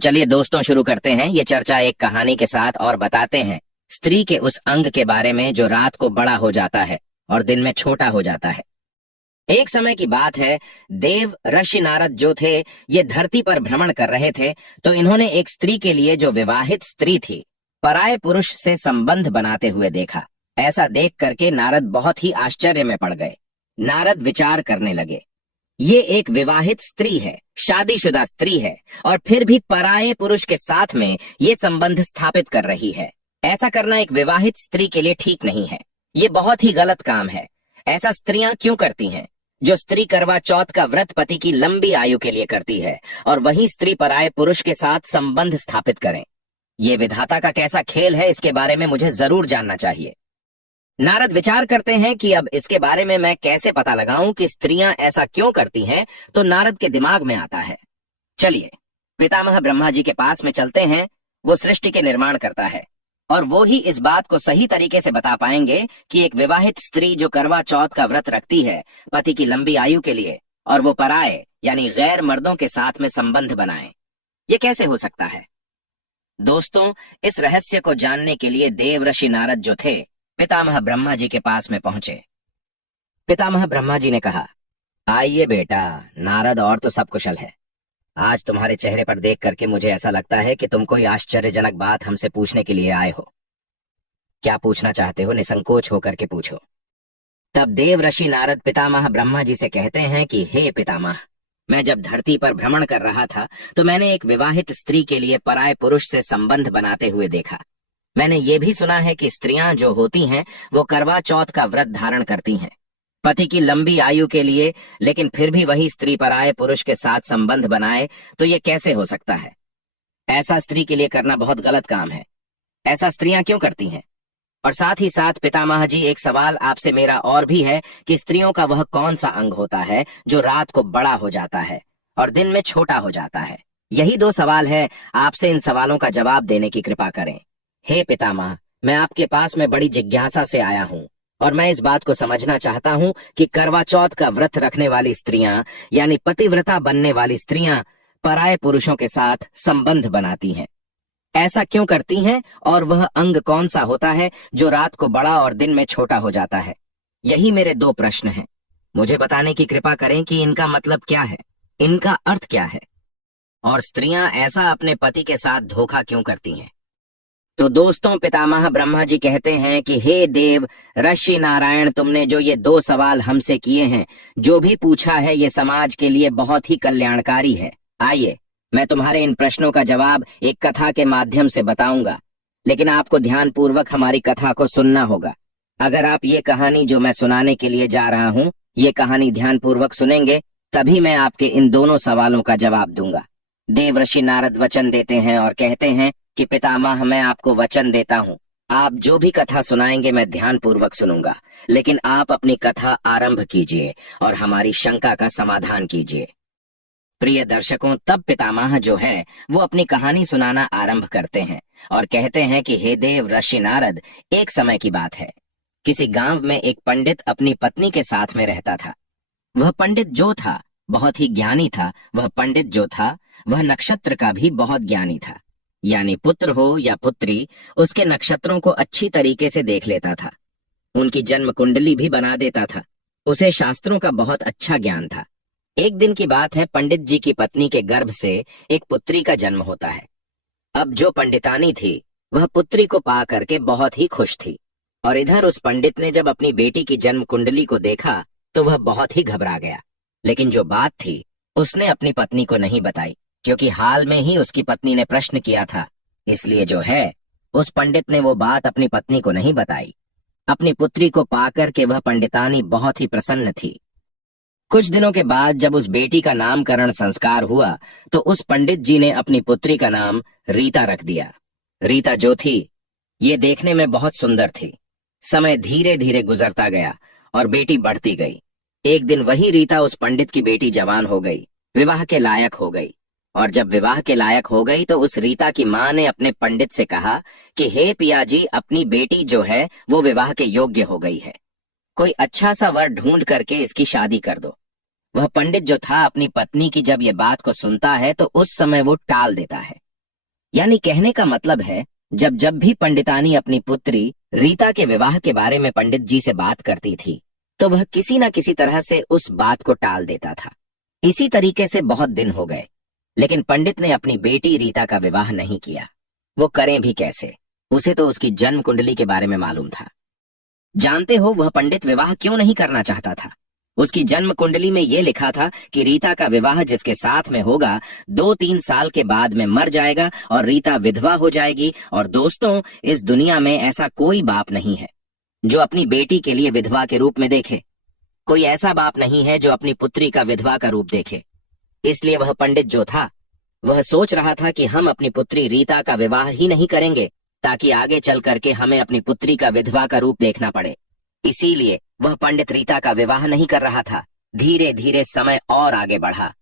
चलिए दोस्तों शुरू करते हैं ये चर्चा एक कहानी के साथ और बताते हैं स्त्री के उस अंग के बारे में जो रात को बड़ा हो जाता है और दिन में छोटा हो जाता है। एक समय की बात है, देव ऋषि नारद जो थे ये धरती पर भ्रमण कर रहे थे, तो इन्होंने एक स्त्री के लिए जो विवाहित स्त्री थी पराये पुरुष से संबंध बनाते हुए देखा। ऐसा देख करके नारद बहुत ही आश्चर्य में पड़ गए। नारद विचार करने लगे, ये एक विवाहित स्त्री है, शादीशुदा स्त्री है, और फिर भी पराये पुरुष के साथ में ये संबंध स्थापित कर रही है। ऐसा करना एक विवाहित स्त्री के लिए ठीक नहीं है, ये बहुत ही गलत काम है। ऐसा स्त्रियां क्यों करती हैं? जो स्त्री करवा चौथ का व्रत पति की लंबी आयु के लिए करती है और वही स्त्री पराये पुरुष के साथ संबंध स्थापित करें। ये विधाता का कैसा खेल है, इसके बारे में मुझे जरूर जानना चाहिए। नारद विचार करते हैं कि अब इसके बारे में मैं कैसे पता लगाऊं कि स्त्रियां ऐसा क्यों करती हैं। तो नारद के दिमाग में आता है, चलिए पितामह ब्रह्मा जी के पास में चलते हैं। वो सृष्टि के निर्माण करता है और वो ही इस बात को सही तरीके से बता पाएंगे कि एक विवाहित स्त्री जो करवा चौथ का व्रत रखती है पति की लंबी आयु के लिए, और वो पराये यानी गैर मर्दों के साथ में संबंध बनाए, ये कैसे हो सकता है। दोस्तों, इस रहस्य को जानने के लिए देव ऋषि नारद जो थे पितामह ब्रह्मा जी के पास में पहुंचे। पितामह ब्रह्मा जी ने कहा, आइए बेटा नारद, और तो सब कुशल है। आज तुम्हारे चेहरे पर देख करके मुझे ऐसा लगता है कि तुम कोई आश्चर्यजनक बात हमसे पूछने के लिए आए हो। क्या पूछना चाहते हो, निसंकोच होकर के पूछो। तब देव ऋषि नारद पितामह ब्रह्मा जी से कहते हैं कि हे पितामह, मैं जब धरती पर भ्रमण कर रहा था तो मैंने एक विवाहित स्त्री के लिए पराये पुरुष से संबंध बनाते हुए देखा। मैंने ये भी सुना है कि स्त्रियां जो होती हैं वो करवा चौथ का व्रत धारण करती हैं पति की लंबी आयु के लिए, लेकिन फिर भी वही स्त्री पराये पुरुष के साथ संबंध बनाए, तो ये कैसे हो सकता है। ऐसा स्त्री के लिए करना बहुत गलत काम है। ऐसा स्त्रियां क्यों करती हैं? और साथ ही साथ पितामह जी, एक सवाल आपसे मेरा और भी है कि स्त्रियों का वह कौन सा अंग होता है जो रात को बड़ा हो जाता है और दिन में छोटा हो जाता है। यही दो सवाल है, आपसे इन सवालों का जवाब देने की कृपा करें। हे पितामह, मैं आपके पास में बड़ी जिज्ञासा से आया हूँ और मैं इस बात को समझना चाहता हूँ कि करवा चौथ का व्रत रखने वाली स्त्रियां यानी पतिव्रता बनने वाली स्त्रियां पराये पुरुषों के साथ संबंध बनाती हैं। ऐसा क्यों करती हैं और वह अंग कौन सा होता है जो रात को बड़ा और दिन में छोटा हो जाता है। यही मेरे दो प्रश्न हैं। मुझे बताने की कृपा करें कि इनका मतलब क्या है, इनका अर्थ क्या है, और स्त्रियां ऐसा अपने पति के साथ धोखा क्यों करती हैं। तो दोस्तों, पितामह ब्रह्मा जी कहते हैं कि हे देव ऋषि नारायण, तुमने जो ये दो सवाल हमसे किए हैं, जो भी पूछा है, ये समाज के लिए बहुत ही कल्याणकारी है। आइए मैं तुम्हारे इन प्रश्नों का जवाब एक कथा के माध्यम से बताऊंगा, लेकिन आपको ध्यानपूर्वक हमारी कथा को सुनना होगा। अगर आप ये कहानी जो मैं सुनाने के लिए जा रहा हूँ, ये कहानी ध्यानपूर्वक सुनेंगे, तभी मैं आपके इन दोनों सवालों का जवाब दूंगा। देव ऋषि नारद वचन देते हैं और कहते हैं कि पितामह, मैं आपको वचन देता हूँ, आप जो भी कथा सुनाएंगे मैं ध्यानपूर्वक सुनूंगा, लेकिन आप अपनी कथा आरंभ कीजिए और हमारी शंका का समाधान कीजिए। प्रिय दर्शकों, तब पितामह जो है वो अपनी कहानी सुनाना आरंभ करते हैं और कहते हैं कि हे देव ऋषि नारद, एक समय की बात है, किसी गांव में एक पंडित अपनी पत्नी के साथ में रहता था। वह पंडित जो था बहुत ही ज्ञानी था। वह पंडित जो था वह नक्षत्र का भी बहुत ज्ञानी था, यानी पुत्र हो या पुत्री, उसके नक्षत्रों को अच्छी तरीके से देख लेता था, उनकी जन्म कुंडली भी बना देता था। उसे शास्त्रों का बहुत अच्छा ज्ञान था। एक दिन की बात है, पंडित जी की पत्नी के गर्भ से एक पुत्री का जन्म होता है। अब जो पंडितानी थी वह पुत्री को पा करके बहुत ही खुश थी, और इधर उस पंडित ने जब अपनी बेटी की जन्म कुंडली को देखा तो वह बहुत ही घबरा गया। लेकिन जो बात थी उसने अपनी पत्नी को नहीं बताई, क्योंकि हाल में ही उसकी पत्नी ने प्रश्न किया था, इसलिए जो है उस पंडित ने वो बात अपनी पत्नी को नहीं बताई। अपनी पुत्री को पाकर के वह पंडितानी बहुत ही प्रसन्न थी। कुछ दिनों के बाद जब उस बेटी का नामकरण संस्कार हुआ तो उस पंडित जी ने अपनी पुत्री का नाम रीता रख दिया। रीता जो थी ये देखने में बहुत सुंदर थी। समय धीरे धीरे गुजरता गया और बेटी बढ़ती गई। एक दिन वही रीता, उस पंडित की बेटी, जवान हो गई, विवाह के लायक हो गई। और जब विवाह के लायक हो गई तो उस रीता की माँ ने अपने पंडित से कहा कि हे पिया जी, अपनी बेटी जो है वो विवाह के योग्य हो गई है, कोई अच्छा सा वर ढूंढ करके इसकी शादी कर दो। वह पंडित जो था अपनी पत्नी की जब ये बात को सुनता है तो उस समय वो टाल देता है, यानी कहने का मतलब है, जब जब भी पंडितानी अपनी पुत्री रीता के विवाह के बारे में पंडित जी से बात करती थी, तो वह किसी न किसी तरह से उस बात को टाल देता था। इसी तरीके से बहुत दिन हो गए, लेकिन पंडित ने अपनी बेटी रीता का विवाह नहीं किया। वो करें भी कैसे? उसे तो उसकी जन्म कुंडली के बारे में मालूम था। जानते हो वह पंडित विवाह क्यों नहीं करना चाहता था? उसकी जन्म कुंडली में यह लिखा था कि रीता का विवाह जिसके साथ में होगा 2-3 साल के बाद में मर जाएगा और रीता विधवा हो जाएगी। और दोस्तों, इस दुनिया में ऐसा कोई बाप नहीं है जो अपनी बेटी के लिए विधवा के रूप में देखे। कोई ऐसा बाप नहीं है जो अपनी पुत्री का विधवा का रूप देखे। इसलिए वह पंडित जो था, वह सोच रहा था कि हम अपनी पुत्री रीता का विवाह ही नहीं करेंगे ताकि आगे चल करके हमें अपनी पुत्री का विधवा का रूप देखना पड़े। इसीलिए वह पंडित रीता का विवाह नहीं कर रहा था। धीरे धीरे समय और आगे बढ़ा।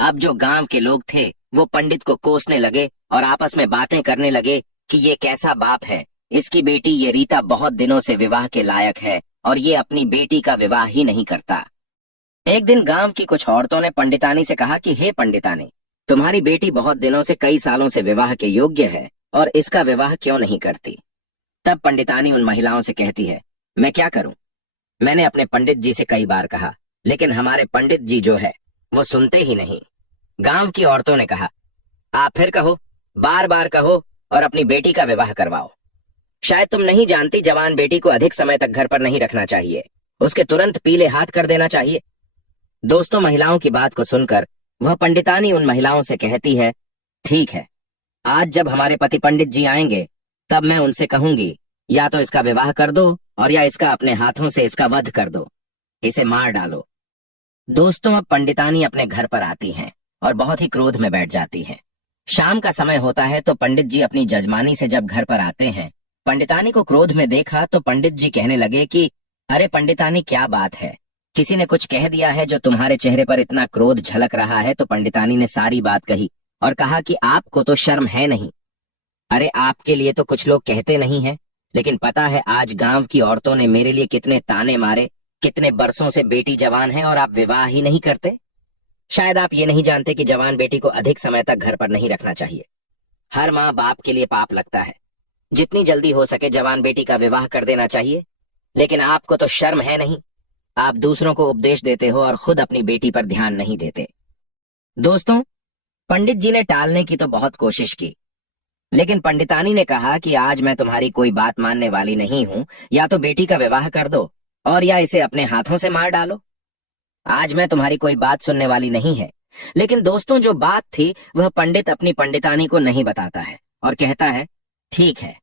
अब जो गांव के लोग थे वो पंडित को कोसने लगे और आपस में बातें करने लगे कि ये कैसा बाप है, इसकी बेटी ये रीता बहुत दिनों से विवाह के लायक है और ये अपनी बेटी का विवाह ही नहीं करता। एक दिन गांव की कुछ औरतों ने पंडितानी से कहा कि हे पंडितानी, तुम्हारी बेटी बहुत दिनों से कई सालों से विवाह के योग्य है और इसका विवाह क्यों नहीं करती? तब पंडितानी उन महिलाओं से कहती है, मैं क्या करूं? मैंने अपने पंडित जी से कई बार कहा, लेकिन हमारे पंडित जी जो है वो सुनते ही नहीं। गांव की औरतों ने कहा, आप फिर कहो, बार बार कहो और अपनी बेटी का विवाह करवाओ। शायद तुम नहीं जानती, जवान बेटी को अधिक समय तक घर पर नहीं रखना चाहिए, उसके तुरंत पीले हाथ कर देना चाहिए। दोस्तों, महिलाओं की बात को सुनकर वह पंडितानी उन महिलाओं से कहती है, ठीक है, आज जब हमारे पति पंडित जी आएंगे तब मैं उनसे कहूंगी, या तो इसका विवाह कर दो और या इसका अपने हाथों से इसका वध कर दो, इसे मार डालो। दोस्तों, अब पंडितानी अपने घर पर आती हैं और बहुत ही क्रोध में बैठ जाती हैं। शाम का समय होता है तो पंडित जी अपनी जजमानी से जब घर पर आते हैं, पंडितानी को क्रोध में देखा तो पंडित जी कहने लगे कि अरे पंडितानी, क्या बात है? किसी ने कुछ कह दिया है जो तुम्हारे चेहरे पर इतना क्रोध झलक रहा है? तो पंडितानी ने सारी बात कही और कहा कि आपको तो शर्म है नहीं। अरे आपके लिए तो कुछ लोग कहते नहीं हैं, लेकिन पता है आज गांव की औरतों ने मेरे लिए कितने ताने मारे, कितने बरसों से बेटी जवान है और आप विवाह ही नहीं करते। शायद आप ये नहीं जानते कि जवान बेटी को अधिक समय तक घर पर नहीं रखना चाहिए। हर माँ बाप के लिए पाप लगता है। जितनी जल्दी हो सके जवान बेटी का विवाह कर देना चाहिए, लेकिन आपको तो शर्म है नहीं। आप दूसरों को उपदेश देते हो और खुद अपनी बेटी पर ध्यान नहीं देते। दोस्तों, पंडित जी ने टालने की तो बहुत कोशिश की, लेकिन पंडितानी ने कहा कि आज मैं तुम्हारी कोई बात मानने वाली नहीं हूं। या तो बेटी का विवाह कर दो और या इसे अपने हाथों से मार डालो। आज मैं तुम्हारी कोई बात सुनने वाली नहीं है। लेकिन दोस्तों, जो बात थी वह पंडित अपनी पंडितानी को नहीं बताता है और कहता है, ठीक है,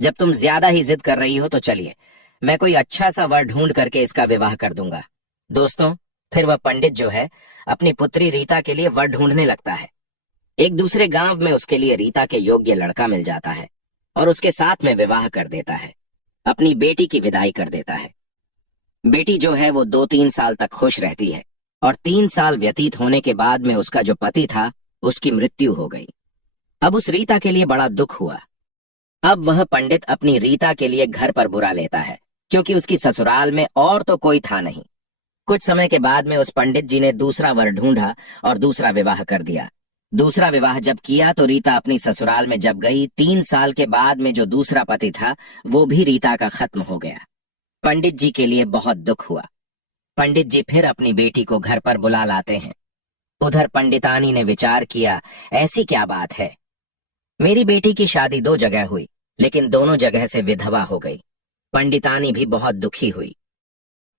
जब तुम ज्यादा ही जिद कर रही हो तो चलिए, मैं कोई अच्छा सा वर ढूंढ करके इसका विवाह कर दूंगा। दोस्तों, फिर वह पंडित जो है अपनी पुत्री रीता के लिए वर ढूंढने लगता है। एक दूसरे गांव में उसके लिए रीता के योग्य लड़का मिल जाता है और उसके साथ में विवाह कर देता है, अपनी बेटी की विदाई कर देता है। बेटी जो है वो 2-3 साल तक खुश रहती है और 3 साल व्यतीत होने के बाद में उसका जो पति था उसकी मृत्यु हो गई। अब उस रीता के लिए बड़ा दुख हुआ। अब वह पंडित अपनी रीता के लिए घर पर बुरा लेता है, क्योंकि उसकी ससुराल में और तो कोई था नहीं। कुछ समय के बाद में उस पंडित जी ने दूसरा वर ढूंढा और दूसरा विवाह कर दिया। दूसरा विवाह जब किया तो रीता अपनी ससुराल में जब गई, 3 साल के बाद में जो दूसरा पति था वो भी रीता का खत्म हो गया। पंडित जी के लिए बहुत दुख हुआ। पंडित जी फिर अपनी बेटी को घर पर बुला लाते हैं। उधर पंडितानी ने विचार किया, ऐसी क्या बात है, मेरी बेटी की शादी 2 जगह हुई, लेकिन दोनों जगह से विधवा हो गई। पंडितानी भी बहुत दुखी हुई।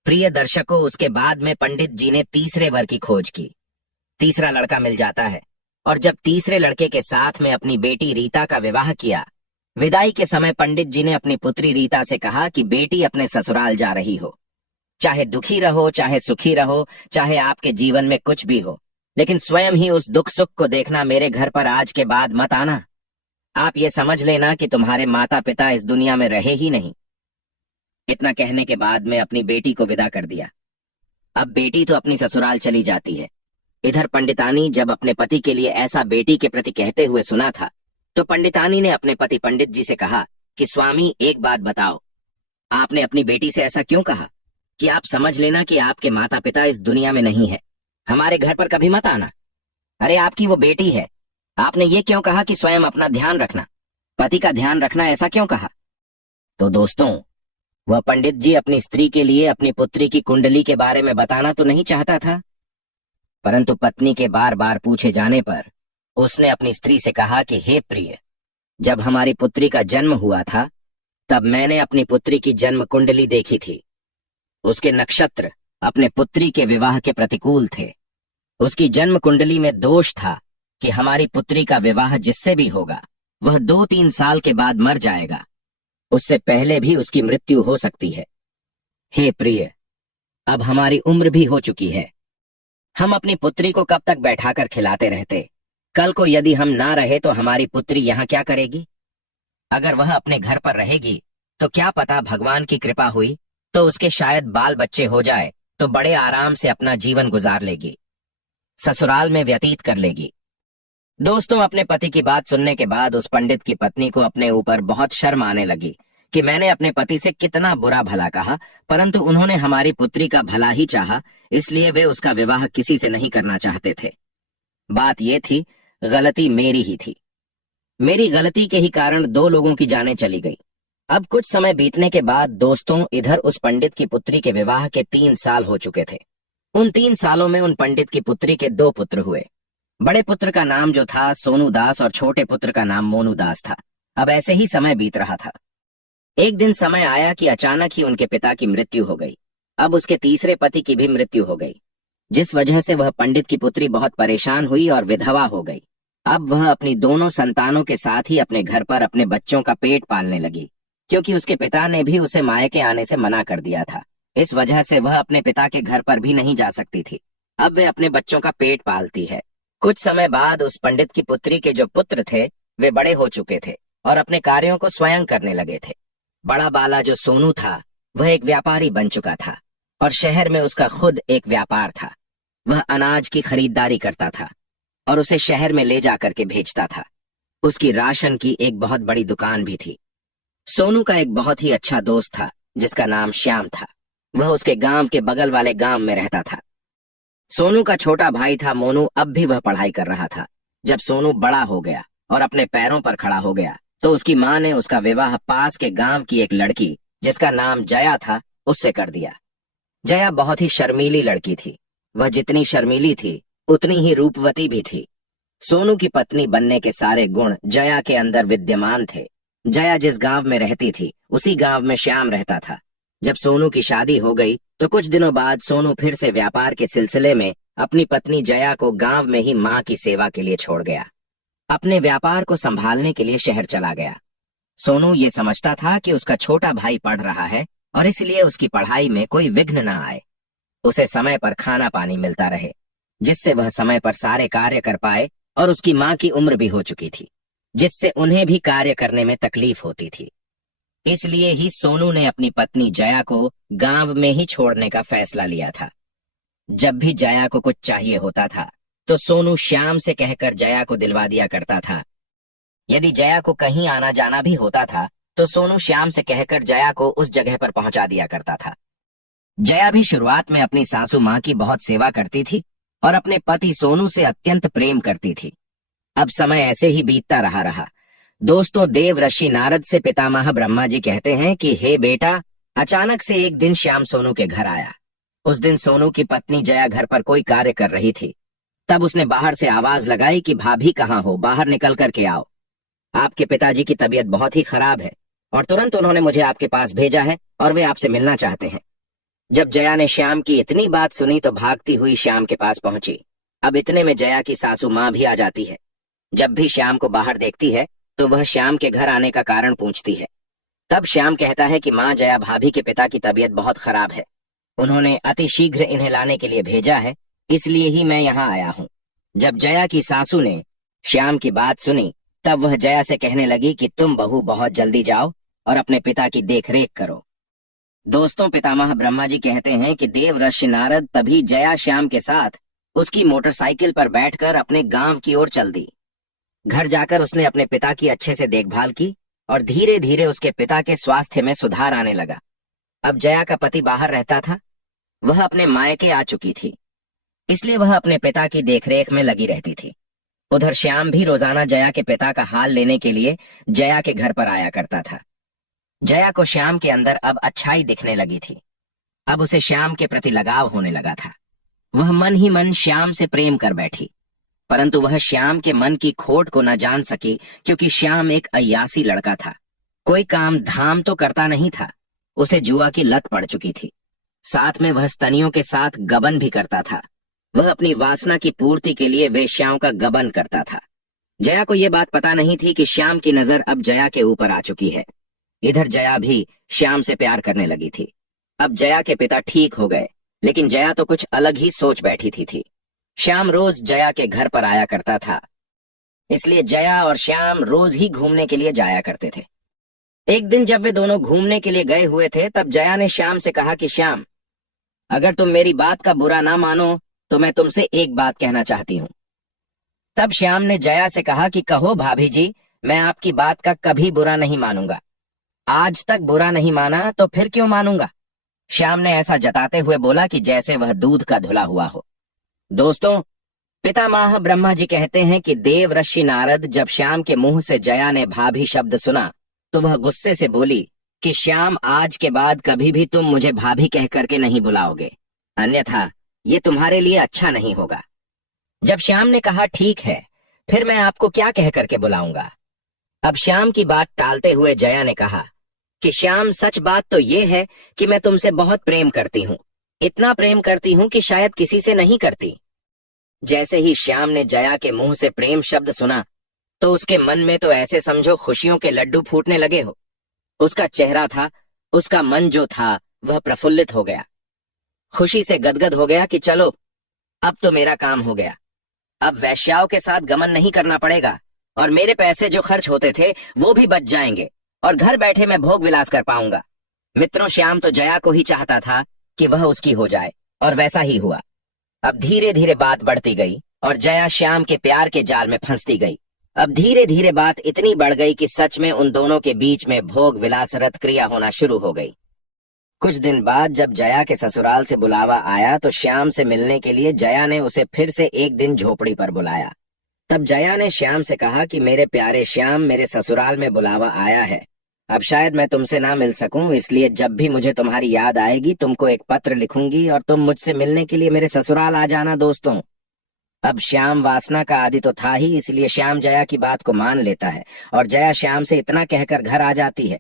प्रिय दर्शकों, उसके बाद में पंडित जी ने तीसरे वर की खोज की। तीसरा लड़का मिल जाता है और जब तीसरे लड़के के साथ में अपनी बेटी रीता का विवाह किया, विदाई के समय पंडित जी ने अपनी पुत्री रीता से कहा कि बेटी अपने ससुराल जा रही हो, चाहे दुखी रहो, चाहे सुखी रहो, चाहे आपके जीवन में कुछ भी हो, लेकिन स्वयं ही उस दुख सुख को देखना, मेरे घर पर आज के बाद मत आना। आप ये समझ लेना कि तुम्हारे माता पिता इस दुनिया में रहे ही नहीं। इतना कहने के बाद में अपनी बेटी को विदा कर दिया। अब बेटी तो अपनी ससुराल चली जाती है। इधर पंडितानी जब अपने पति के लिए ऐसा बेटी के प्रति कहते हुए सुना था, तो पंडितानी ने अपने पति पंडित जी से कहा कि स्वामी, एक बात बताओ, आपने अपनी बेटी से ऐसा क्यों कहा कि आप समझ लेना कि आपके माता पिता इस दुनिया में नहीं है, हमारे घर पर कभी मत आना। अरे आपकी वो बेटी है, आपने ये क्यों कहा कि स्वयं अपना ध्यान रखना, पति का ध्यान रखना, ऐसा क्यों कहा? तो दोस्तों, वह पंडित जी अपनी स्त्री के लिए अपनी पुत्री की कुंडली के बारे में बताना तो नहीं चाहता था, परंतु पत्नी के बार बार पूछे जाने पर उसने अपनी स्त्री से कहा कि हे प्रिय, जब हमारी पुत्री का जन्म हुआ था तब मैंने अपनी पुत्री की जन्म कुंडली देखी थी। उसके नक्षत्र अपने पुत्री के विवाह के प्रतिकूल थे। उसकी जन्म कुंडली में दोष था कि हमारी पुत्री का विवाह जिससे भी होगा वह 2-3 साल के बाद मर जाएगा, उससे पहले भी उसकी मृत्यु हो सकती है। हे प्रिय, अब हमारी उम्र भी हो चुकी है, हम अपनी पुत्री को कब तक बैठाकर खिलाते रहते? कल को यदि हम ना रहे तो हमारी पुत्री यहाँ क्या करेगी? अगर वह अपने घर पर रहेगी तो क्या पता भगवान की कृपा हुई तो उसके शायद बाल बच्चे हो जाए तो बड़े आराम से अपना जीवन गुजार लेगी, ससुराल में व्यतीत कर लेगी। दोस्तों, अपने पति की बात सुनने के बाद उस पंडित की पत्नी को अपने ऊपर बहुत शर्म आने लगी कि मैंने अपने पति से कितना बुरा भला कहा, परंतु उन्होंने हमारी पुत्री का भला ही चाहा, इसलिए वे उसका विवाह किसी से नहीं करना चाहते थे। बात यह थी, गलती मेरी ही थी। मेरी गलती के ही कारण 2 लोगों की जानें चली गई। अब कुछ समय बीतने के बाद दोस्तों, इधर उस पंडित की पुत्री के विवाह के 3 साल हो चुके थे। उन 3 सालों में उन पंडित की पुत्री के 2 पुत्र हुए। बड़े पुत्र का नाम जो था सोनू दास और छोटे पुत्र का नाम मोनू दास था। अब ऐसे ही समय बीत रहा था। एक दिन समय आया कि अचानक ही उनके पिता की मृत्यु हो गई। अब उसके तीसरे पति की भी मृत्यु हो गई, जिस वजह से वह पंडित की पुत्री बहुत परेशान हुई और विधवा हो गई। अब वह अपनी दोनों संतानों के साथ ही अपने घर पर अपने बच्चों का पेट पालने लगी, क्योंकि उसके पिता ने भी उसे मायके आने से मना कर दिया था। इस वजह से वह अपने पिता के घर पर भी नहीं जा सकती थी। अब वे अपने बच्चों का पेट पालती है। कुछ समय बाद उस पंडित की पुत्री के जो पुत्र थे वे बड़े हो चुके थे और अपने कार्यों को स्वयं करने लगे थे। बड़ा बाला जो सोनू था वह एक व्यापारी बन चुका था और शहर में उसका खुद एक व्यापार था। वह अनाज की खरीदारी करता था और उसे शहर में ले जाकर के भेजता था। उसकी राशन की एक बहुत बड़ी दुकान भी थी। सोनू का एक बहुत ही अच्छा दोस्त था जिसका नाम श्याम था। वह उसके गांव के बगल वाले गांव में रहता था। सोनू का छोटा भाई था मोनू, अब भी वह पढ़ाई कर रहा था। जब सोनू बड़ा हो गया और अपने पैरों पर खड़ा हो गया तो उसकी माँ ने उसका विवाह पास के गांव की एक लड़की जिसका नाम जया था उससे कर दिया। जया बहुत ही शर्मीली लड़की थी। वह जितनी शर्मीली थी उतनी ही रूपवती भी थी। सोनू की पत्नी बनने के सारे गुण जया के अंदर विद्यमान थे। जया जिस गांव में रहती थी उसी गांव में श्याम रहता था। जब सोनू की शादी हो गई तो कुछ दिनों बाद सोनू फिर से व्यापार के सिलसिले में अपनी पत्नी जया को गांव में ही मां की सेवा के लिए छोड़ गया। अपने व्यापार को संभालने के लिए शहर चला गया। सोनू ये समझता था कि उसका छोटा भाई पढ़ रहा है और इसलिए उसकी पढ़ाई में कोई विघ्न न आए, उसे समय पर खाना पानी मिलता रहे, जिससे वह समय पर सारे कार्य कर पाए। और उसकी मां की उम्र भी हो चुकी थी, जिससे उन्हें भी कार्य करने में तकलीफ होती थी। इसलिए ही सोनू ने अपनी पत्नी जया को गांव में ही छोड़ने का फैसला लिया था। जब भी जया को कुछ चाहिए होता था तो सोनू श्याम से कहकर जया को दिलवा दिया करता था। यदि जया को कहीं आना जाना भी होता था तो सोनू श्याम से कहकर जया को उस जगह पर पहुंचा दिया करता था। जया भी शुरुआत में अपनी सासू मां की बहुत सेवा करती थी और अपने पति सोनू से अत्यंत प्रेम करती थी। अब समय ऐसे ही बीतता रहा। दोस्तों, देव ऋषि नारद से पितामह ब्रह्मा जी कहते हैं कि हे बेटा, अचानक से एक दिन श्याम सोनू के घर आया। उस दिन सोनू की पत्नी जया घर पर कोई कार्य कर रही थी। तब उसने बाहर से आवाज लगाई कि भाभी कहाँ हो, बाहर निकल करके आओ। आपके पिताजी की तबीयत बहुत ही खराब है और तुरंत उन्होंने मुझे आपके पास भेजा है और वे आपसे मिलना चाहते हैं। जब जया ने श्याम की इतनी बात सुनी तो भागती हुई श्याम के पास पहुंची। अब इतने में जया की सासू मां भी आ जाती है। जब भी श्याम को बाहर देखती है तो वह श्याम के घर आने का कारण पूछती है। तब श्याम कहता है कि मां जया, भाभी के पिता की तबीयत बहुत खराब है, उन्होंने अति शीघ्र इन्हें लाने के लिए भेजा है, इसलिए ही मैं यहाँ आया हूँ। जब जया की सासू ने श्याम की बात सुनी तब वह जया से कहने लगी कि तुम बहू बहुत जल्दी जाओ और अपने पिता की देखरेख करो। दोस्तों, पितामह ब्रह्मा जी कहते हैं कि देव ऋषि नारद तभी जया श्याम के साथ उसकी मोटरसाइकिल पर बैठकर अपने गांव की ओर चल दी। घर जाकर उसने अपने पिता की अच्छे से देखभाल की और धीरे धीरे उसके पिता के स्वास्थ्य में सुधार आने लगा। अब जया का पति बाहर रहता था, वह अपने मायके आ चुकी थी, इसलिए वह अपने पिता की देखरेख में लगी रहती थी। उधर श्याम भी रोजाना जया के पिता का हाल लेने के लिए जया के घर पर आया करता था। जया को श्याम के अंदर अब अच्छाई दिखने लगी थी। अब उसे श्याम के प्रति लगाव होने लगा था। वह मन ही मन श्याम से प्रेम कर बैठी, परंतु वह श्याम के मन की खोट को न जान सकी, क्योंकि श्याम एक अय्यासी लड़का था। कोई काम धाम तो करता नहीं था, उसे जुआ की लत पड़ चुकी थी। साथ में वह स्तनियों के साथ गबन भी करता था। वह अपनी वासना की पूर्ति के लिए वेश्याओं का गबन करता था। जया को यह बात पता नहीं थी कि श्याम की नजर अब जया के ऊपर आ चुकी है। इधर जया भी श्याम से प्यार करने लगी थी। अब जया के पिता ठीक हो गए, लेकिन जया तो कुछ अलग ही सोच बैठी थी। श्याम रोज जया के घर पर आया करता था, इसलिए जया और श्याम रोज ही घूमने के लिए जाया करते थे। एक दिन जब वे दोनों घूमने के लिए गए हुए थे, तब जया ने श्याम से कहा कि श्याम, अगर तुम मेरी बात का बुरा ना मानो तो मैं तुमसे एक बात कहना चाहती हूँ। तब श्याम ने जया से कहा कि कहो भाभी जी, मैं आपकी बात का कभी बुरा नहीं मानूंगा। आज तक बुरा नहीं माना तो फिर क्यों मानूंगा? श्याम ने ऐसा जताते हुए बोला कि जैसे वह दूध का धुला हुआ हो। दोस्तों, पितामह ब्रह्मा जी कहते हैं कि देव ऋषि नारद जब श्याम के मुंह से जया ने भाभी शब्द सुना तो वह गुस्से से बोली कि श्याम, आज के बाद कभी भी तुम मुझे भाभी कह करके नहीं बुलाओगे, अन्यथा ये तुम्हारे लिए अच्छा नहीं होगा। जब श्याम ने कहा ठीक है, फिर मैं आपको क्या कह करके बुलाऊंगा। अब श्याम की बात टालते हुए जया ने कहा कि श्याम, सच बात तो ये है कि मैं तुमसे बहुत प्रेम करती हूँ, इतना प्रेम करती हूँ कि शायद किसी से नहीं करती। जैसे ही श्याम ने जया के मुंह से प्रेम शब्द सुना तो उसके मन में तो ऐसे समझो खुशियों के लड्डू फूटने लगे हो। उसका चेहरा था, उसका मन जो था वह प्रफुल्लित हो गया, खुशी से गदगद हो गया कि चलो अब तो मेरा काम हो गया। अब वैश्याओं के साथ गमन नहीं करना पड़ेगा और मेरे पैसे जो खर्च होते थे वो भी बच जाएंगे और घर बैठे मैं भोग विलास कर पाऊंगा। मित्रों, श्याम तो जया को ही चाहता था कि वह उसकी हो जाए, और वैसा ही हुआ। अब धीरे धीरे बात बढ़ती गई और जया श्याम के प्यार के जाल में फंसती गई। अब धीरे धीरे बात इतनी बढ़ गई कि सच में उन दोनों के बीच में भोग विलासरत क्रिया होना शुरू हो गई। कुछ दिन बाद जब जया के ससुराल से बुलावा आया तो श्याम से मिलने के लिए जया ने उसे फिर से एक दिन झोपड़ी पर बुलाया। तब जया ने श्याम से कहा कि मेरे प्यारे श्याम, मेरे ससुराल में बुलावा आया है। अब शायद मैं तुमसे ना मिल सकूं, इसलिए जब भी मुझे तुम्हारी याद आएगी तुमको एक पत्र लिखूंगी और तुम मुझसे मिलने के लिए मेरे ससुराल आ जाना। दोस्तों, अब श्याम वासना का आदि तो था ही, इसलिए श्याम जया की बात को मान लेता है और जया श्याम से इतना कहकर घर आ जाती है।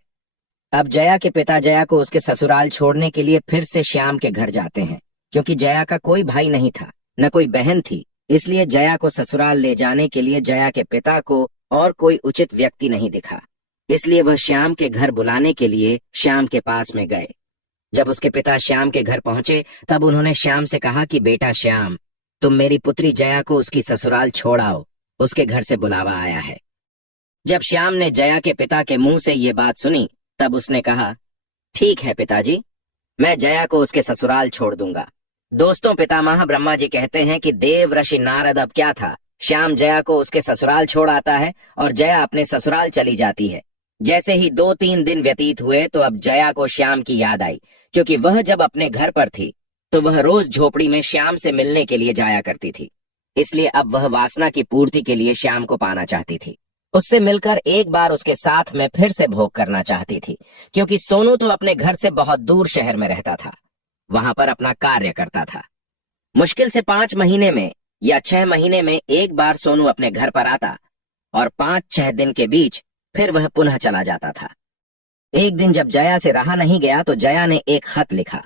अब जया के पिता जया को उसके ससुराल छोड़ने के लिए फिर से श्याम के घर जाते हैं, क्योंकि जया का कोई भाई नहीं था, न कोई बहन थी, इसलिए जया को ससुराल ले जाने के लिए जया के पिता को और कोई उचित व्यक्ति नहीं दिखा। इसलिए वह श्याम के घर बुलाने के लिए श्याम के पास में गए। जब उसके पिता श्याम के घर पहुंचे तब उन्होंने श्याम से कहा कि बेटा श्याम, तुम मेरी पुत्री जया को उसकी ससुराल छोड़ आओ, उसके घर से बुलावा आया है। जब श्याम ने जया के पिता के मुंह से ये बात सुनी तब उसने कहा, ठीक है पिताजी, मैं जया को उसके ससुराल छोड़ दूंगा। दोस्तों, पितामह ब्रह्मा जी कहते हैं कि देव ऋषि नारद अब क्या था, श्याम जया को उसके ससुराल छोड़ आता है और जया अपने ससुराल चली जाती है। जैसे ही 2-3 दिन व्यतीत हुए तो अब जया को श्याम की याद आई, क्योंकि वह जब अपने घर पर थी तो वह रोज झोपड़ी में श्याम से मिलने के लिए जाया करती थी। इसलिए अब वह वासना की पूर्ति के लिए श्याम को पाना चाहती थी, उससे मिलकर एक बार उसके साथ में फिर से भोग करना चाहती थी, क्योंकि सोनू तो अपने घर से बहुत दूर शहर में रहता था, वहां पर अपना कार्य करता था। मुश्किल से 5 महीने में या 6 महीने में एक बार सोनू अपने घर पर आता और 5-6 दिन के बीच फिर वह पुनः चला जाता था। एक दिन जब जया से रहा नहीं गया तो जया ने एक खत लिखा।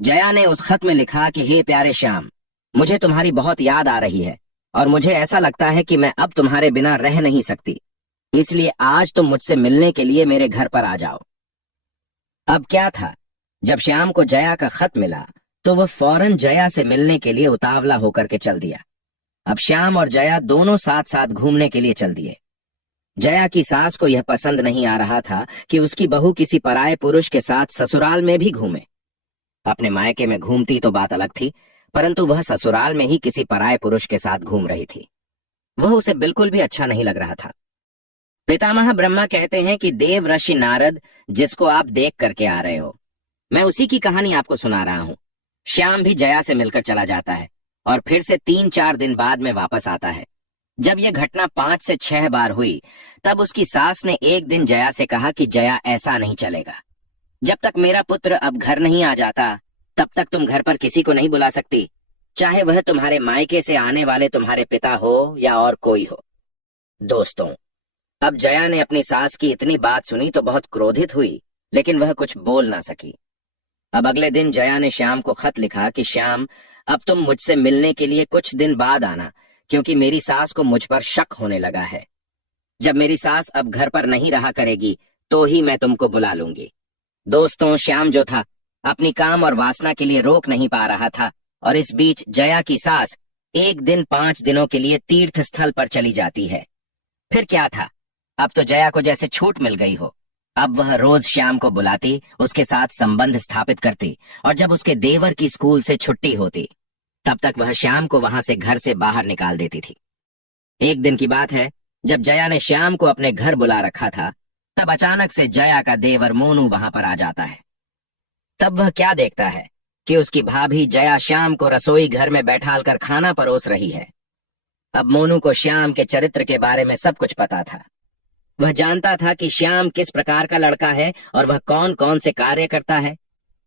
जया ने उस खत में लिखा कि हे प्यारे श्याम, मुझे तुम्हारी बहुत याद आ रही है और मुझे ऐसा लगता है कि मैं अब तुम्हारे बिना रह नहीं सकती, इसलिए आज तुम मुझसे मिलने के लिए मेरे घर पर आ जाओ। अब क्या था, जब श्याम को जया का खत मिला तो वह फौरन जया से मिलने के लिए उतावला होकर के चल दिया। अब श्याम और जया दोनों साथ साथ घूमने के लिए चल दिए। जया की सास को यह पसंद नहीं आ रहा था कि उसकी बहू किसी पराये पुरुष के साथ ससुराल में भी घूमे। अपने मायके में घूमती तो बात अलग थी, परंतु वह ससुराल में ही किसी पराये पुरुष के साथ घूम रही थी। वह उसे बिल्कुल भी अच्छा नहीं लग रहा था। पितामह ब्रह्मा कहते हैं कि देव ऋषि नारद, जिसको आप देख करके आ रहे हो, मैं उसी की कहानी आपको सुना रहा हूँ। श्याम भी जया से मिलकर चला जाता है और फिर से 3-4 दिन बाद में वापस आता है। जब यह घटना 5 से 6 बार हुई, तब उसकी सास ने एक दिन जया से कहा कि जया, ऐसा नहीं चलेगा। जब तक मेरा पुत्र अब घर नहीं आ जाता, तब तक तुम घर पर किसी को नहीं बुला सकती, चाहे वह तुम्हारे मायके से आने वाले तुम्हारे पिता हो या और कोई हो। दोस्तों, अब जया ने अपनी सास की इतनी बात सुनी तो बहुत क्रोधित हुई, लेकिन वह कुछ बोल ना सकी। अब अगले दिन जया ने श्याम को खत लिखा कि श्याम, अब तुम मुझसे मिलने के लिए कुछ दिन बाद आना, क्योंकि मेरी सास को मुझ पर शक होने लगा है। जब मेरी सास अब घर पर नहीं रहा करेगी तो ही मैं तुमको बुला लूंगी। दोस्तों, श्याम जो था अपनी काम और वासना के लिए रोक नहीं पा रहा था, और इस बीच जया की सास एक दिन 5 दिनों के लिए तीर्थ स्थल पर चली जाती है। फिर क्या था, अब तो जया को जैसे छूट मिल गई हो। अब वह रोज श्याम को बुलाती, उसके साथ संबंध स्थापित करती, और जब उसके देवर की स्कूल से छुट्टी होती, तब तक वह श्याम को वहां से घर से बाहर निकाल देती थी। एक दिन की बात है, जब जया ने श्याम को अपने घर बुला रखा था, तब अचानक से जया का देवर मोनू वहां पर आ जाता है। तब वह क्या देखता है कि उसकी भाभी जया श्याम को रसोई घर में बैठाल कर खाना परोस रही है। अब मोनू को श्याम के चरित्र के बारे में सब कुछ पता था। वह जानता था कि श्याम किस प्रकार का लड़का है और वह कौन कौन से कार्य करता है।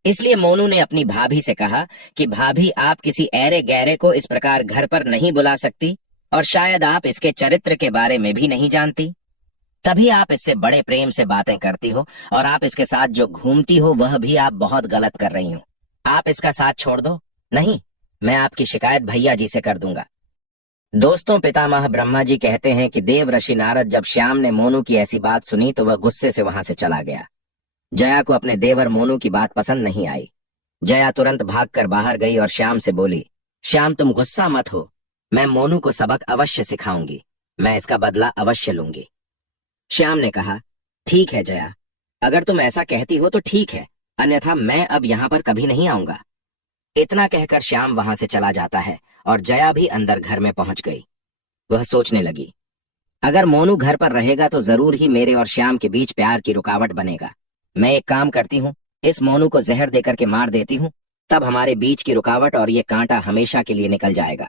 इसलिए मोनू ने अपनी भाभी से कहा कि भाभी, आप किसी ऐरे गैरे को इस प्रकार घर पर नहीं बुला सकती, और शायद आप इसके चरित्र के बारे में भी नहीं जानती। तभी आप इससे बड़े प्रेम से बातें करती हो, और आप इसके साथ जो घूमती हो वह भी आप बहुत गलत कर रही हो। आप इसका साथ छोड़ दो, नहीं मैं आपकी शिकायत भैया जी से कर दूंगा। दोस्तों, पितामह ब्रह्मा जी कहते हैं कि देव ऋषि नारद जब श्याम ने मोनू की ऐसी बात सुनी तो वह गुस्से से वहां से चला गया। जया को अपने देवर मोनू की बात पसंद नहीं आई। जया तुरंत भागकर बाहर गई और श्याम से बोली, श्याम तुम गुस्सा मत हो, मैं मोनू को सबक अवश्य सिखाऊंगी, मैं इसका बदला अवश्य लूंगी। श्याम ने कहा, ठीक है जया, अगर तुम ऐसा कहती हो तो ठीक है, अन्यथा मैं अब यहाँ पर कभी नहीं आऊंगा। इतना कहकर श्याम वहां से चला जाता है और जया भी अंदर घर में पहुंच गई। वह सोचने लगी, अगर मोनू घर पर रहेगा तो जरूर ही मेरे और श्याम के बीच प्यार की रुकावट बनेगा। मैं एक काम करती हूँ, इस मोनू को जहर देकर के मार देती हूँ, तब हमारे बीच की रुकावट और ये कांटा हमेशा के लिए निकल जाएगा।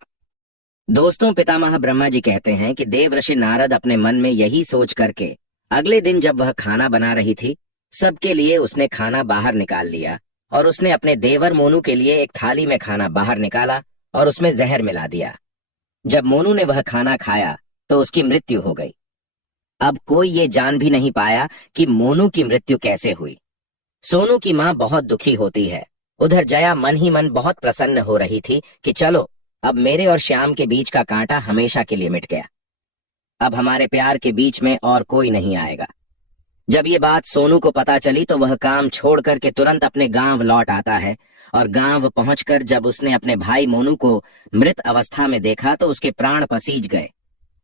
दोस्तों, पितामह ब्रह्मा जी कहते हैं कि देव ऋषि नारद अपने मन में यही सोच करके अगले दिन जब वह खाना बना रही थी, सबके लिए उसने खाना बाहर निकाल लिया, और उसने अपने देवर मोनू के लिए एक थाली में खाना बाहर निकाला और उसमें जहर मिला दिया। जब मोनू ने वह खाना खाया तो उसकी मृत्यु हो गई। अब कोई ये जान भी नहीं पाया कि मोनू की मृत्यु कैसे हुई। सोनू की मां बहुत दुखी होती है। उधर जया मन ही मन बहुत प्रसन्न हो रही थी कि चलो, अब मेरे और श्याम के बीच का कांटा हमेशा के लिए मिट गया। अब हमारे प्यार के बीच में और कोई नहीं आएगा। जब ये बात सोनू को पता चली तो वह काम छोड़ करके तुरंत अपने गांव लौट आता है, और गांव पहुंचकर जब उसने अपने भाई मोनू को मृत अवस्था में देखा तो उसके प्राण पसीज गए,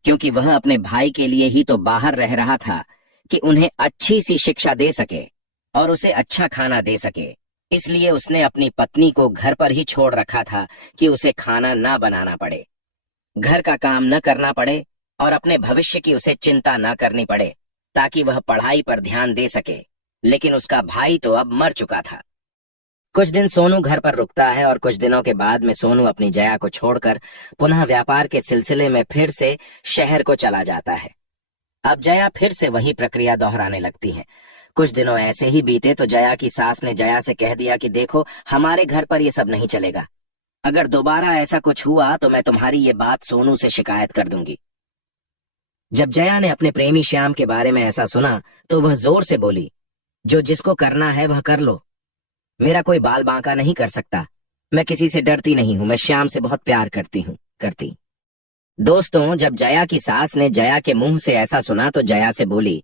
क्योंकि वह अपने भाई के लिए ही तो बाहर रह रहा था कि उन्हें अच्छी सी शिक्षा दे सके और उसे अच्छा खाना दे सके। इसलिए उसने अपनी पत्नी को घर पर ही छोड़ रखा था कि उसे खाना ना बनाना पड़े, घर का काम न करना पड़े और अपने भविष्य की उसे चिंता न करनी पड़े, ताकि वह पढ़ाई पर ध्यान दे सके। लेकिन उसका भाई तो अब मर चुका था। कुछ दिन सोनू घर पर रुकता है और कुछ दिनों के बाद में सोनू अपनी जया को छोड़कर पुनः व्यापार के सिलसिले में फिर से शहर को चला जाता है। अब जया फिर से वही प्रक्रिया दोहराने लगती है। कुछ दिनों ऐसे ही बीते तो जया की सास ने जया से कह दिया कि देखो, हमारे घर पर ये सब नहीं चलेगा। अगर दोबारा ऐसा कुछ हुआ तो मैं तुम्हारी ये बात सोनू से शिकायत कर दूंगी। जब जया ने अपने प्रेमी श्याम के बारे में ऐसा सुना तो वह जोर से बोली, जो जिसको करना है वह कर लो, मेरा कोई बाल बांका नहीं कर सकता। मैं किसी से डरती नहीं हूं, मैं श्याम से बहुत प्यार करती। दोस्तों, जब जया की सास ने जया के मुंह से ऐसा सुना तो जया से बोली,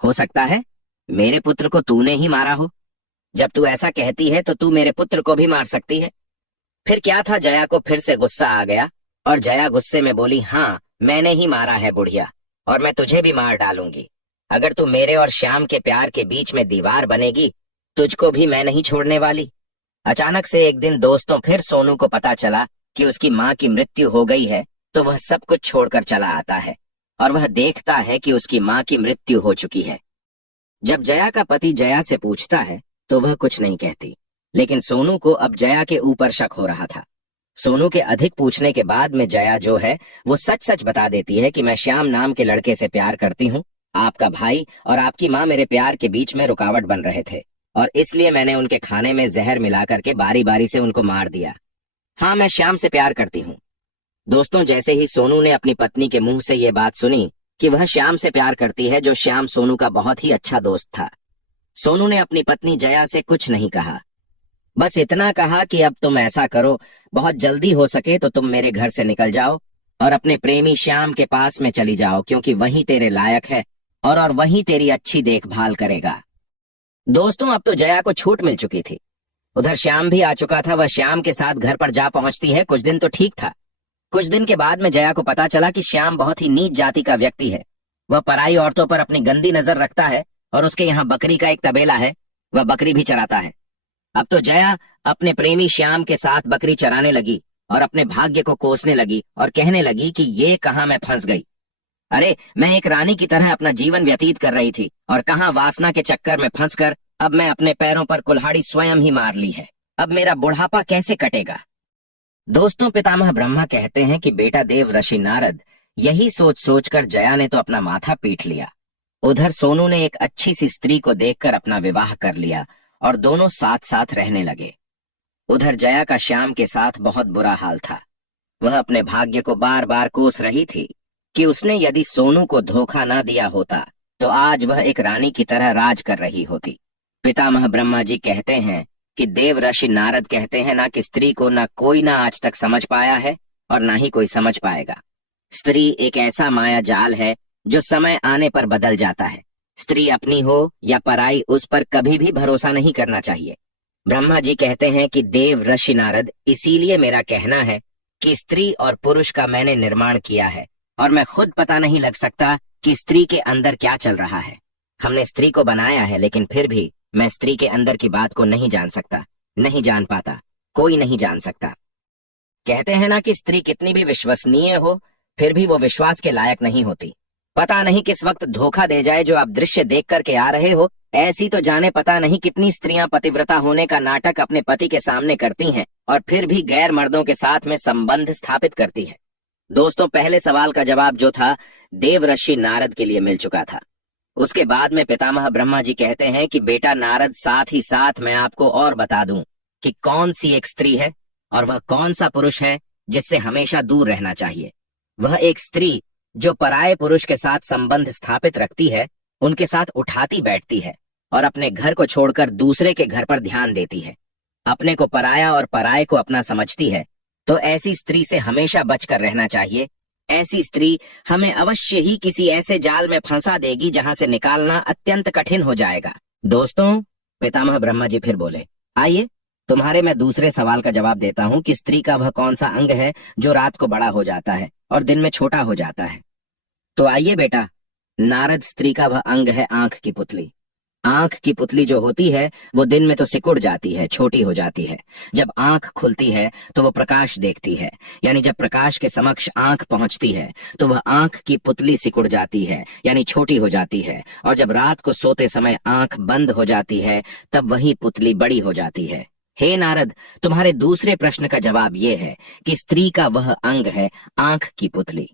हो सकता है मेरे पुत्र को तूने ही मारा हो। जब तू ऐसा कहती है तो तू मेरे पुत्र को भी मार सकती है। फिर क्या था, जया को फिर से गुस्सा आ गया और जया गुस्से में बोली, हाँ मैंने ही मारा है बुढ़िया, और मैं तुझे भी मार डालूंगी। अगर तू मेरे और श्याम के प्यार के बीच में दीवार बनेगी, तुझको भी मैं नहीं छोड़ने वाली। अचानक से एक दिन दोस्तों, फिर सोनू को पता चला कि उसकी माँ की मृत्यु हो गई है, तो वह सब कुछ छोड़कर चला आता है और वह देखता है कि उसकी माँ की मृत्यु हो चुकी है। जब जया का पति जया से पूछता है तो वह कुछ नहीं कहती, लेकिन सोनू को अब जया के ऊपर शक हो रहा था। सोनू के अधिक पूछने के बाद में जया जो है वो सच सच बता देती है कि मैं श्याम नाम के लड़के से प्यार करती हूँ। आपका भाई और आपकी माँ मेरे प्यार के बीच में रुकावट बन रहे थे और इसलिए मैंने उनके खाने में जहर मिला करके बारी बारी से उनको मार दिया। हाँ, मैं श्याम से प्यार करती हूँ। दोस्तों, जैसे ही सोनू ने अपनी पत्नी के मुंह से ये बात सुनी कि वह श्याम से प्यार करती है, जो श्याम सोनू का बहुत ही अच्छा दोस्त था, सोनू ने अपनी पत्नी जया से कुछ नहीं कहा। बस इतना कहा कि अब तुम ऐसा करो, बहुत जल्दी हो सके तो तुम मेरे घर से निकल जाओ और अपने प्रेमी श्याम के पास में चली जाओ, क्योंकि वही तेरे लायक है और वही तेरी अच्छी देखभाल करेगा। दोस्तों, अब तो जया को छूट मिल चुकी थी। उधर श्याम भी आ चुका था। वह श्याम के साथ घर पर जा पहुंचती है। कुछ दिन तो ठीक था। कुछ दिन के बाद में जया को पता चला कि श्याम बहुत ही नीच जाति का व्यक्ति है। वह पराई औरतों पर अपनी गंदी नजर रखता है और उसके यहाँ बकरी का एक तबेला है, वह बकरी भी चराता है। अब तो जया अपने प्रेमी श्याम के साथ बकरी चराने लगी और अपने भाग्य को कोसने लगी और कहने लगी कि ये कहाँ मैं फंस गई। अरे, मैं एक रानी की तरह अपना जीवन व्यतीत कर रही थी और कहाँ वासना के चक्कर में फंसकर अब मैं अपने पैरों पर कुल्हाड़ी स्वयं ही मार ली है। अब मेरा बुढ़ापा कैसे कटेगा। दोस्तों, पितामह ब्रह्मा कहते हैं कि बेटा देव ऋषि नारद, यही सोच सोचकर जया ने तो अपना माथा पीट लिया। उधर सोनू ने एक अच्छी सी स्त्री को देखकर अपना विवाह कर लिया और दोनों साथ साथ रहने लगे। उधर जया का श्याम के साथ बहुत बुरा हाल था। वह अपने भाग्य को बार बार कोस रही थी कि उसने यदि सोनू को धोखा न दिया होता तो आज वह एक रानी की तरह राज कर रही होती। पितामह ब्रह्मा जी कहते हैं कि देव ऋषि नारद कहते हैं ना कि स्त्री को ना कोई ना आज तक समझ पाया है और ना ही कोई समझ पाएगा। स्त्री एक ऐसा माया जाल है जो समय आने पर बदल जाता है। स्त्री अपनी हो या पराई, उस पर कभी भी भरोसा नहीं करना चाहिए। ब्रह्मा जी कहते हैं कि देव ऋषि नारद, इसीलिए मेरा कहना है कि स्त्री और पुरुष का मैंने निर्माण किया है और मैं खुद पता नहीं लग सकता कि स्त्री के अंदर क्या चल रहा है। हमने स्त्री को बनाया है, लेकिन फिर भी मैं स्त्री के अंदर की बात को नहीं जान सकता, नहीं जान पाता, कोई नहीं जान सकता। कहते हैं ना कि स्त्री कितनी भी विश्वसनीय हो फिर भी वो विश्वास के लायक नहीं होती। पता नहीं किस वक्त धोखा दे जाए। जो आप दृश्य देख करके आ रहे हो, ऐसी तो जाने पता नहीं कितनी स्त्रियां पतिव्रता होने का नाटक अपने पति के सामने करती हैं और फिर भी गैर मर्दों के साथ में संबंध स्थापित करती है। दोस्तों, पहले सवाल का जवाब जो था देव ऋषि नारद के लिए मिल चुका था। उसके बाद में पितामह ब्रह्मा जी कहते हैं कि बेटा नारद, साथ ही साथ मैं आपको और बता दूं कि कौन सी एक स्त्री है और वह कौन सा पुरुष है जिससे हमेशा दूर रहना चाहिए। वह एक स्त्री जो पराये पुरुष के साथ संबंध स्थापित रखती है, उनके साथ उठाती बैठती है और अपने घर को छोड़कर दूसरे के घर पर ध्यान देती है, अपने को पराया और पराये को अपना समझती है। तो ऐसी स्त्री से हमेशा बचकर रहना चाहिए। ऐसी स्त्री हमें अवश्य ही किसी ऐसे जाल में फंसा देगी जहां से निकालना अत्यंत कठिन हो जाएगा। दोस्तों, पितामह ब्रह्मा जी फिर बोले, आइए तुम्हारे मैं दूसरे सवाल का जवाब देता हूं कि स्त्री का वह कौन सा अंग है जो रात को बड़ा हो जाता है और दिन में छोटा हो जाता है। तो आइए बेटा नारद, स्त्री का वह अंग है आंख की पुतली। आंख की पुतली जो होती है वो दिन में तो सिकुड़ जाती है, छोटी हो जाती है। जब आंख खुलती है तो वो प्रकाश देखती है, यानी जब प्रकाश के समक्ष आंख पहुंचती है तो वह आंख की पुतली सिकुड़ जाती है, यानी छोटी हो जाती है। और जब रात को सोते समय आंख बंद हो जाती है तब वही पुतली बड़ी हो जाती है। हे नारद, तुम्हारे दूसरे प्रश्न का जवाब ये है कि स्त्री का वह अंग है आंख की पुतली,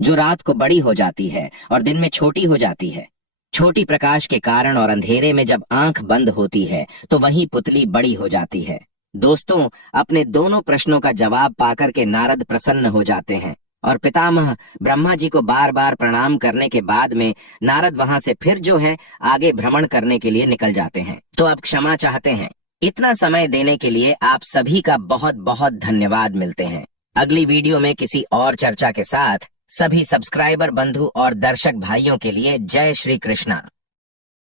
जो रात को बड़ी हो जाती है और दिन में छोटी हो जाती है। छोटी प्रकाश के कारण और अंधेरे में जब आंख बंद होती है तो वही पुतली बड़ी हो जाती है। दोस्तों, अपने दोनों प्रश्नों का जवाब पाकर के नारद प्रसन्न हो जाते हैं और पितामह ब्रह्मा जी को बार बार प्रणाम करने के बाद में नारद वहां से फिर जो है आगे भ्रमण करने के लिए निकल जाते हैं। तो अब क्षमा चाहते हैं। इतना समय देने के लिए आप सभी का बहुत बहुत धन्यवाद। मिलते हैं अगली वीडियो में किसी और चर्चा के साथ। सभी सब्सक्राइबर बंधु और दर्शक भाइयों के लिए जय श्री कृष्णा।